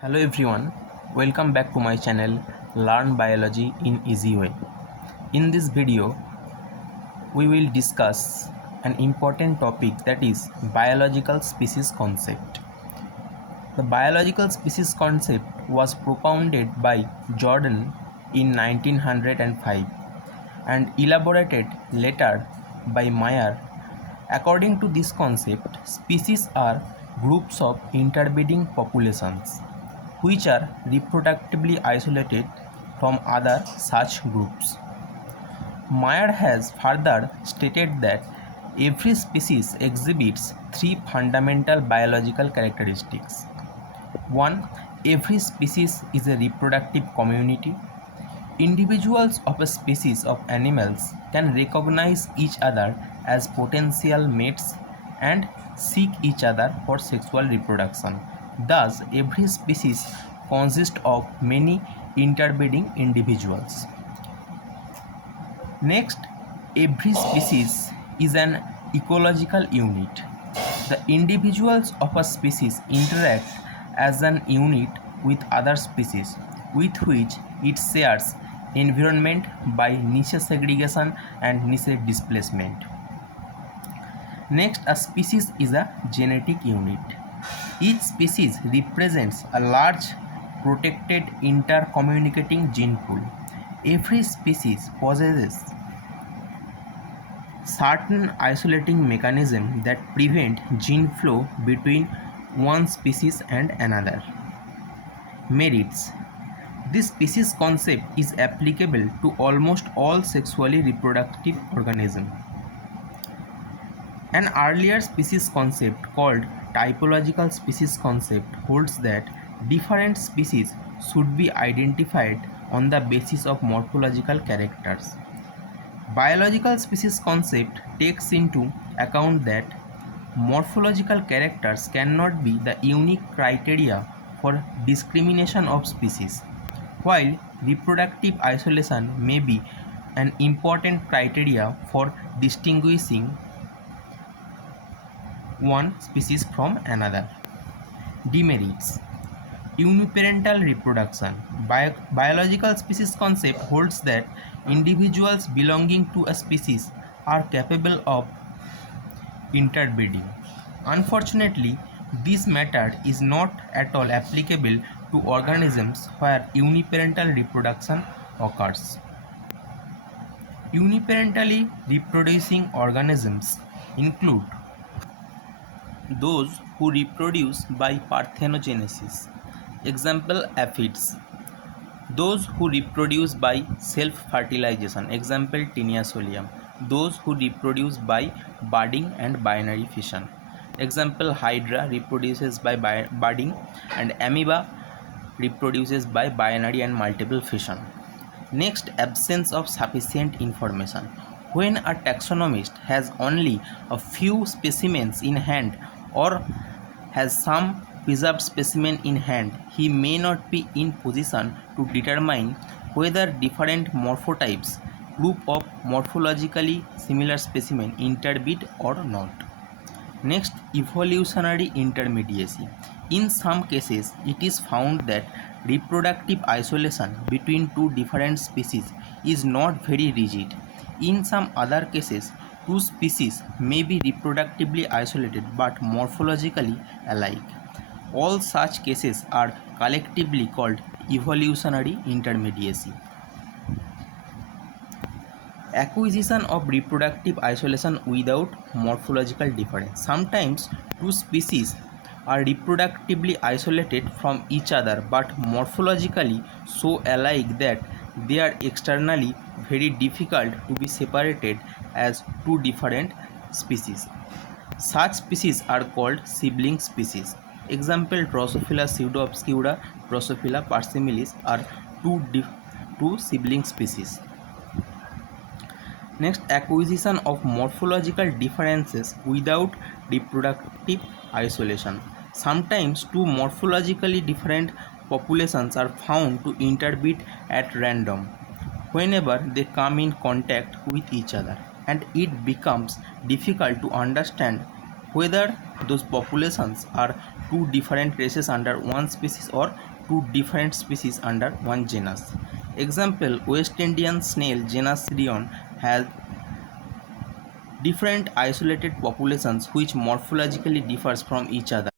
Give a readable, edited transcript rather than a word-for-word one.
Hello everyone, welcome back to my channel Learn Biology in Easy Way. In this video, we will discuss an important topic, that is biological species concept. The biological species concept was propounded by Jordan in 1905 and elaborated later by Meyer. According to this concept, species are groups of interbreeding populations which are reproductively isolated from other such groups. Meyer has further stated that every species exhibits three fundamental biological characteristics. 1. Every species is a reproductive community. Individuals of a species of animals can recognize each other as potential mates and seek each other for sexual reproduction. Thus, every species consists of many interbreeding individuals. Next, every species is an ecological unit. The individuals of a species interact as an unit with other species with which it shares environment by niche segregation and niche displacement. Next, a species is a genetic unit. Each species represents a large protected intercommunicating gene pool. Every species possesses certain isolating mechanisms that prevent gene flow between one species and another. Merits. This species concept is applicable to almost all sexually reproductive organisms. An earlier species concept called typological species concept holds that different species should be identified on the basis of morphological characters. Biological species concept takes into account that morphological characters cannot be the unique criteria for discrimination of species, while reproductive isolation may be an important criteria for distinguishing one species from another. Demerits. Uniparental reproduction. Biological species concept holds that individuals belonging to a species are capable of interbreeding. Unfortunately, this method is not at all applicable to organisms where uniparental reproduction occurs. Uniparentally reproducing organisms include those who reproduce by parthenogenesis, example aphids; those who reproduce by self-fertilization, example Tinea solium; those who reproduce by budding and binary fission, example Hydra reproduces by budding and Amoeba reproduces by binary and multiple fission. Next, absence of sufficient information. When a taxonomist has only a few specimens in hand or has some preserved specimen in hand, he may not be in position to determine whether different morphotypes group of morphologically similar specimen interbreed or not. Next, evolutionary intermediacy. In some cases, it is found that reproductive isolation between two different species is not very rigid. In some other cases, two species may be reproductively isolated but morphologically alike. All such cases are collectively called evolutionary intermediacy. Acquisition of reproductive isolation without morphological difference. Sometimes two species are reproductively isolated from each other but morphologically so alike that they are externally very difficult to be separated as two different species. Such species are called sibling species. Example Drosophila pseudoobscura, Drosophila persimilis are two sibling species. Next, acquisition of morphological differences without reproductive isolation. Sometimes two morphologically different populations are found to interbreed at random whenever they come in contact with each other, and it becomes difficult to understand whether those populations are two different races under one species or two different species under one genus. Example, West Indian snail genus Rion has different isolated populations which morphologically differs from each other.